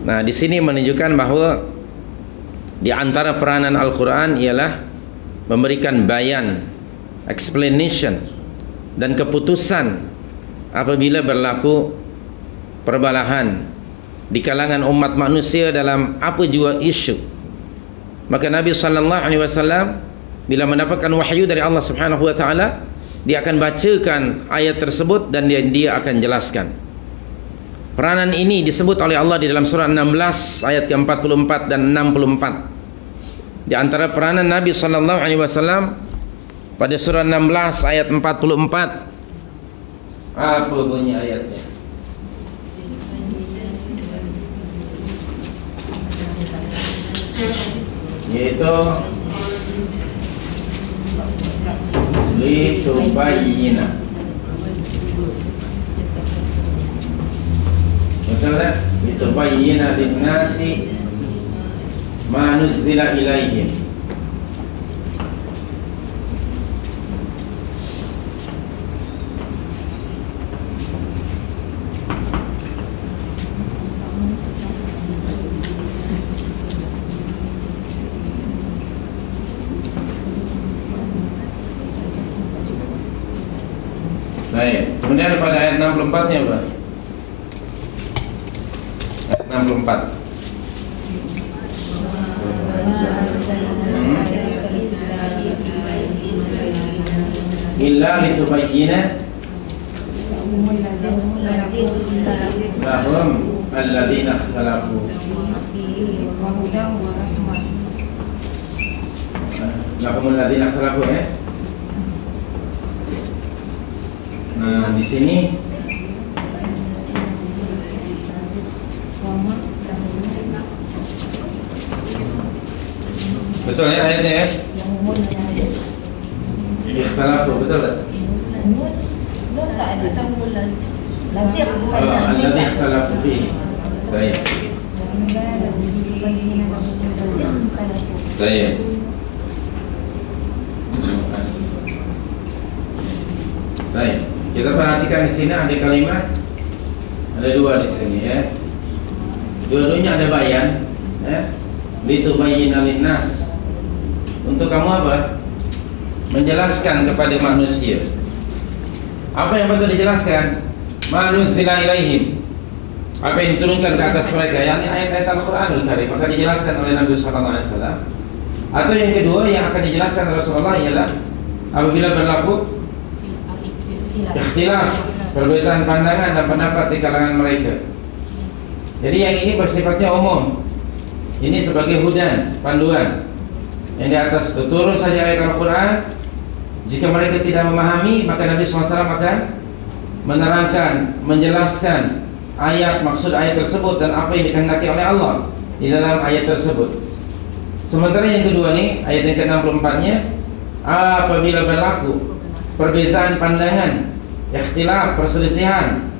Nah, di sini menunjukkan bahwa di antara peranan Al-Quran ialah memberikan bayan, explanation dan keputusan apabila berlaku perbalahan di kalangan umat manusia dalam apa jua isu. Maka Nabi sallallahu alaihi wasallam bila mendapatkan wahyu dari Allah Subhanahu wa taala, dia akan bacakan ayat tersebut dan dia akan jelaskan. Peranan ini disebut oleh Allah di dalam surah 16 ayat ke-44 dan 64. Di antara peranan Nabi sallallahu alaihi wasallam pada surah 16 ayat 44, apa bunyi ayatnya? Yaitu litubayyina. Betul tak? Litubayyina linnasi ma nuzzila ilaihim. Baik, kemudian pada ayat 64-nya apa? Ayat 64. Illa litubayyina lahum alladzina ikhtalafu. Lahum alladzina ikhtalafu ya. Nah, di sini betul ya ayatnya ya. Ikhtalafu betul tak? Tak ada tambul lazim. Alladzi ikhtalafu fihi. Baik. Baik. Baik. Kita perhatikan di sini ada kalimat, ada dua di sini ya. Dua-duanya ada bayan, ya. Litubayyina linnas. Untuk kamu apa? Menjelaskan kepada manusia. Apa yang betul dijelaskan? Ma nuzzila ilaihim. Apa yang diturunkan ke atas mereka, yakni ayat-ayat Al-Qur'anul Karim, maka dijelaskan oleh Nabi sallallahu alaihi wasallam. Atau yang kedua yang akan dijelaskan oleh Rasulullah ialah apabila berlaku ikhtilaf, perbezaan pandangan dan pendapat di kalangan mereka. Jadi yang ini bersifatnya umum. Ini sebagai hudan, panduan. Yang di atas itu turun saja ayat Al-Quran. Jika mereka tidak memahami, maka Nabi SAW akan menerangkan, menjelaskan ayat, maksud ayat tersebut dan apa yang dikehendaki oleh Allah di dalam ayat tersebut. Sementara yang kedua nih, ayat yang ke-64-nya, apabila berlaku perbezaan pandangan, ikhtilaf, perselisihan,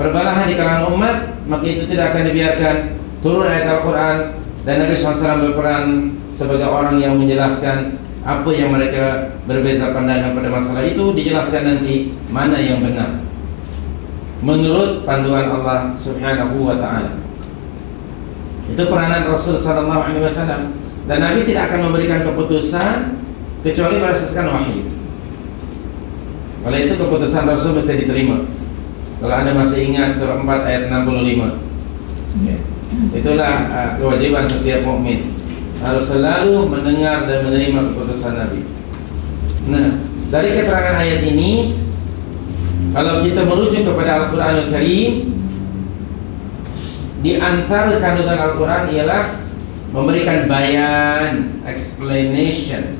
perbalahan di kalangan umat, maka itu tidak akan dibiarkan turun ayat Al-Quran dan Nabi SAW berperan sebagai orang yang menjelaskan apa yang mereka berbeza pandangan pada masalah itu, dijelaskan nanti mana yang benar menurut panduan Allah Subhanahu wa ta'ala. Itu peranan Rasul sallallahu alaihi wasallam. Dan Nabi tidak akan memberikan keputusan kecuali berdasarkan wahyu. Oleh itu keputusan Rasul mesti diterima. Kalau Anda masih ingat surah 4 ayat 65. Itulah kewajiban setiap mukmin, harus selalu mendengar dan menerima keputusan Nabi. Nah, dari keterangan ayat ini, kalau kita merujuk kepada Al-Quranul Karim, di antara kandungan Al-Quran ialah memberikan bayan, explanation,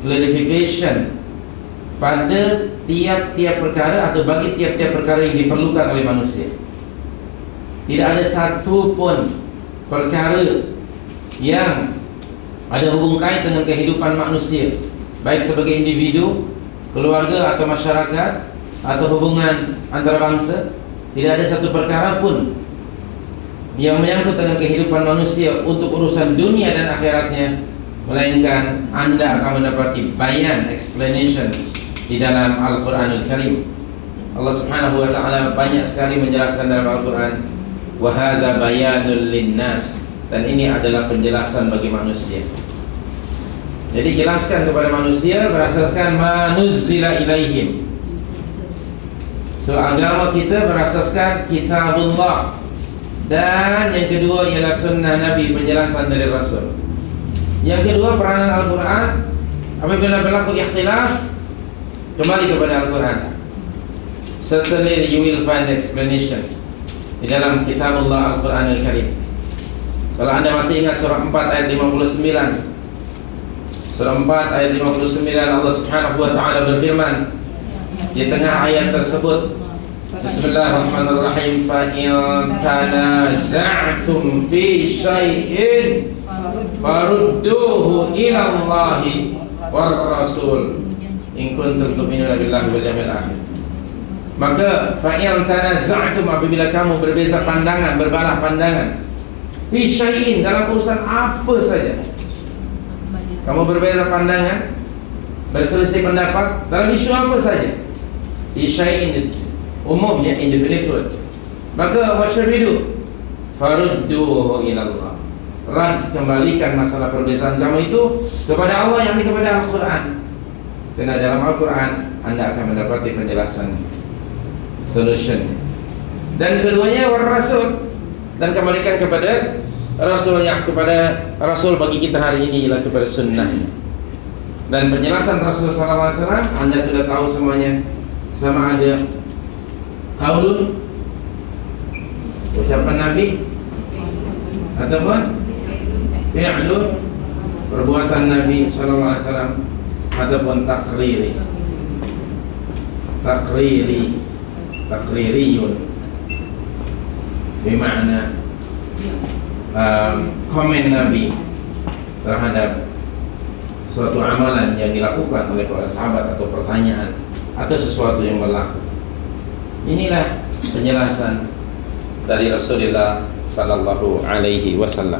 clarification pada tiap-tiap perkara atau bagi tiap-tiap perkara yang diperlukan oleh manusia. Tidak ada satu pun perkara yang ada hubung kait dengan kehidupan manusia, baik sebagai individu, keluarga atau masyarakat, atau hubungan antar bangsa. Tidak ada satu perkara pun yang menyangkut dengan kehidupan manusia untuk urusan dunia dan akhiratnya, melainkan Anda akan mendapati bayan, explanation di dalam Al-Quranul Karim. Allah Subhanahu wa ta'ala banyak sekali menjelaskan dalam Al-Quran wa hadza bayanul linnas, dan ini adalah penjelasan bagi manusia. Jadi jelaskan kepada manusia berasaskan manuzzila ilaihim. So agama kita berasaskan kitabullah, dan yang kedua ialah sunnah Nabi, penjelasan dari Rasul. Yang kedua peranan Al-Quran. Apabila berlaku ikhtilaf, kembali kepada Al-Quran. Certainly you will find explanation di dalam kitabullah Al-Quran Al-Karim. Kalau anda masih ingat surah 4 ayat 59, surah 4 ayat 59, Allah Subhanahu wa ta'ala berfirman di tengah ayat tersebut, Bismillahirrahmanirrahim, fa in tanaza'tum fi syai'in farudduhu ila Allahi war rasul in kuntum tu'minuna billahi wal yawmil akhir. Maka fa in tanaza'tum, apabila kamu berbeza pandangan, berbalah pandangan, fi syai'in, dalam urusan apa saja, kamu berbeza pandangan, berselisih pendapat dalam isu apa saja, fi syai'in umumnya individual, maka what should we do? Farudduhu ila Allah. Kembalikan masalah perbezaan kamu itu kepada Allah, yang kepada Al-Quran. Karena dalam Al-Quran anda akan mendapati penjelasan, solution. Dan keduanya war rasul, dan kembalikan kepada Rasul, yang kepada Rasul bagi kita hari ini ialah kepada sunnahnya. Dan penjelasan Rasul SAW anda sudah tahu semuanya, sama ada qaulun, ucapan Nabi, ataupun fi'lun, perbuatan Nabi SAW, ataupun takririyun, bermakna komen Nabi terhadap suatu amalan yang dilakukan oleh para sahabat, atau pertanyaan, atau sesuatu yang berlaku. Inilah penjelasan dari Rasulullah sallallahu alaihi wasallam.